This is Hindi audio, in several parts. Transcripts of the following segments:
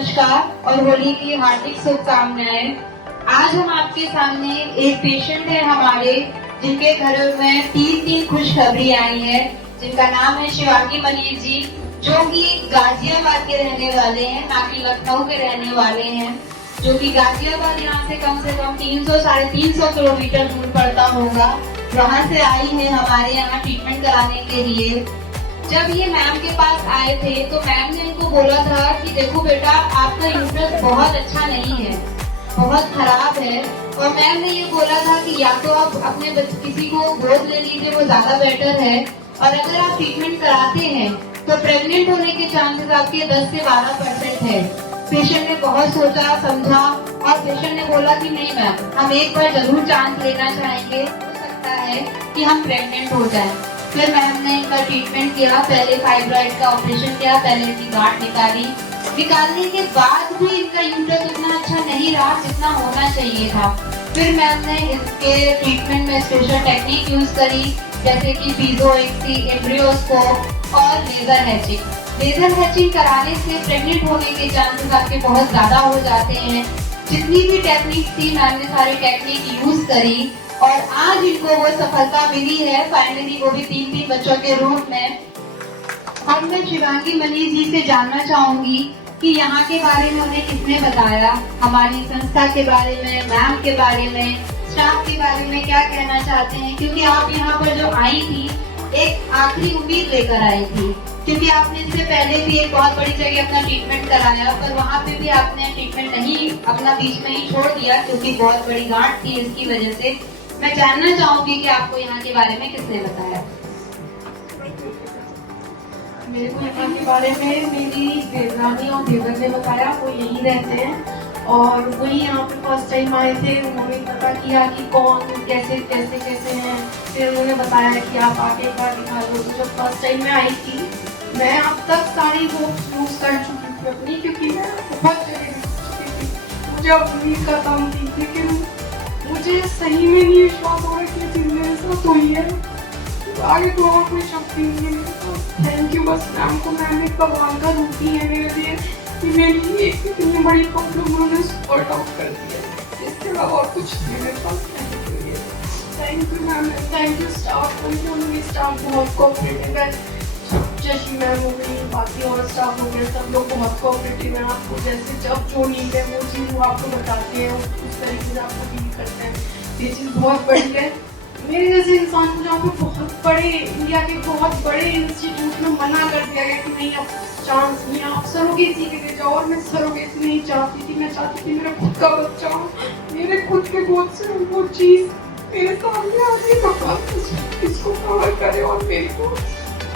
नमस्कार और होली की हार्दिक शुभकामनाएं। आज हम आपके सामने एक पेशेंट है हमारे, जिनके घर में तीन खुशखबरी आई है, जिनका नाम है शिवांगी मनीष जी, जो कि गाजियाबाद के रहने वाले हैं, ना कि लखनऊ के रहने वाले हैं, जो कि गाजियाबाद यहाँ से कम 300-350 किलोमीटर दूर पड़ता होगा। वहाँ से आई है हमारे यहाँ ट्रीटमेंट कराने के लिए। जब ये मैम के पास आए थे तो मैम ने इनको बोला था कि देखो बेटा, आपका यूट्रस बहुत अच्छा नहीं है, बहुत खराब है, और मैम ने ये बोला था कि या तो आप अपने किसी को गोद ले लीजिए, वो ज्यादा बेटर है, और अगर आप ट्रीटमेंट कराते हैं तो प्रेग्नेंट होने के चांसेस आपके 10 से 12% है। पेशेंट ने बहुत सोचा समझा और पेशेंट ने बोला कि नहीं मैम, हम एक बार जरूर चांस लेना चाहेंगे, हो सकता है कि हम प्रेग्नेंट हो जाएं। फिर मैम ने इनका ट्रीटमेंट किया, पहले फाइब्रॉइड का ऑपरेशन किया, पहले इनकी गांठ निकालने के बाद भी इनका यूट्रस उतना अच्छा नहीं रहा जितना होना चाहिए था। फिर मैम ने इसके ट्रीटमेंट में स्पेशल टेक्निक यूज करी, जैसे कि पीजोएक्सी, एम्ब्रियोस्कोप और लेजर हैचिंग। लेजर हैचिंग कराने से प्रेग्नेंट होने के चांसेस आपके बहुत ज्यादा हो जाते हैं। जितनी भी टेक्निक थी मैम ने सारी टेक्निक यूज करी और आज इनको वो सफलता मिली है फाइनली, वो भी 3 बच्चों के रूप में। अब मैं शिवांगी मनीष जी से जानना चाहूंगी कि यहाँ के बारे में उन्हें किसने बताया, हमारी संस्था के बारे में, मैम के बारे में, स्टाफ के बारे में क्या कहना चाहते हैं, क्योंकि आप यहाँ पर जो आई थी एक आखिरी उम्मीद लेकर आई थी, क्योंकि आपने इससे पहले भी एक बहुत बड़ी जगह अपना ट्रीटमेंट कराया, पर वहाँ पे भी आपने ट्रीटमेंट नहीं, अपना बीच में ही छोड़ दिया, क्योंकि बहुत बड़ी गांठ थी, इसकी वजह से। मैं जानना चाहूंगी कि आपको यहाँ के बारे में किसने बताया। मेरे को यहाँ के बारे में मेरी देवरानी और देवर ने बताया, वो यहीं रहते हैं और वही यहाँ पे फर्स्ट टाइम आए थे। उन्होंने पता किया कि कौन कैसे हैं, फिर उन्होंने बताया कि आप आके एक बार दिखा लो। तो जब फर्स्ट टाइम मैं आई थी, मैं अब तक सारी होप्स लूज कर चुकी थी अपनी, क्योंकि मैं बहुत जगह चुकी थी। मुझे अब उम्मीद का काम थी, लेकिन मुझे सही में नहीं विश्वास हो रहा कि चीज मेरे साथ हुई है। आगे तो और कोई शक्ति नहीं है मेरे पास। थैंक यू बस मैम को, मैम एक भगवान का रूप ही है मेरे लिए, कि मेरी एक इतनी बड़ी प्रॉब्लम उन्होंने सॉर्ट आउट कर दिया। इसके अलावा और कुछ नहीं मेरे पास। Thank you ma'am, thank you staff, मेरी स्टाफ बहुत कोऑपरेटिव है। शशि मैम हो गई, बाकी और स्टाफ हो गए, सब लोग बहुत कोऑपरेटिव है। आपको जैसे जब जो नीड है वो चीज़ वो आपको बताते हैं, उस तरीके से आपको डील करते हैं। ये चीज़ बहुत बड़ी है। मेरे जैसे इंसान को जहाँ पे बहुत बड़े इंडिया के बहुत बड़े इंस्टीट्यूट में मना कर दिया गया कि नहीं, अब चांस नहीं, आप सरोगेसी के लिए जाओ, और मैं सरोगेसी नहीं चाहती थी। मैं चाहती थी मेरा खुद का बच्चा हो, मेरे खुद के गोद से वो चीज़ मेरे सामने आ गई। भगवान इसको कवर करे और मेरे को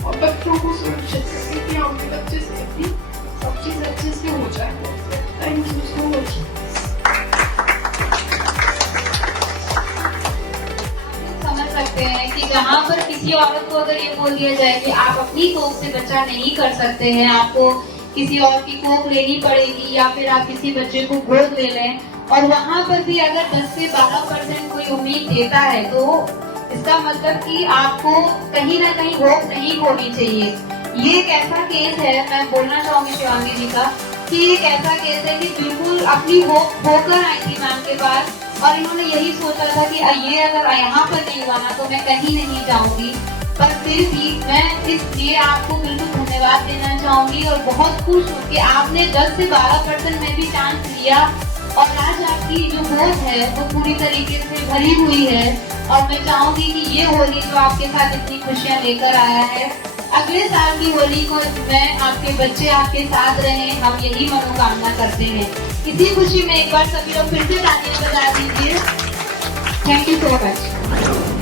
और बच्चों को सुरक्षित करके कि आपके बच्चे से भी सब चीज़ अच्छे से हो जाए। Thank you so much. हैं कि जहाँ पर किसी औरत को अगर ये बोल दिया जाए कि आप अपनी कोख से बच्चा नहीं कर सकते हैं, आपको किसी और की कोख लेनी पड़ेगी या फिर आप किसी बच्चे को गोद ले लें, और वहाँ पर भी अगर 10 से 12% कोई उम्मीद देता है, तो इसका मतलब कि आपको कहीं ना कहीं होप नहीं खोनी चाहिए। ये एक ऐसा केस है, मैं बोलना चाहूंगी शिवांगी जी का, कि एक ऐसा केस है कि बिल्कुल अपनी होप होकर आई थी मैम के पास, और इन्होंने यही सोचा था कि ये अगर यहाँ पर नहीं हुआ ना तो मैं कहीं नहीं जाऊंगी। पर फिर भी मैं इसलिए आपको बिल्कुल धन्यवाद देना चाहूंगी और बहुत खुश हूँ कि आपने 10 से 12% में भी चांस लिया, और आज आपकी जो गोद है वो पूरी तरीके से भरी हुई है। और मैं चाहूंगी कि ये होली जो आपके साथ इतनी खुशियाँ लेकर आया है, अगले साल की होली को मैं आपके बच्चे आपके साथ रहें, हम यही मनोकामना करते हैं। इसी खुशी में एक बार सभी लोग फिर से तालियां बजा दीजिए। Thank you so much.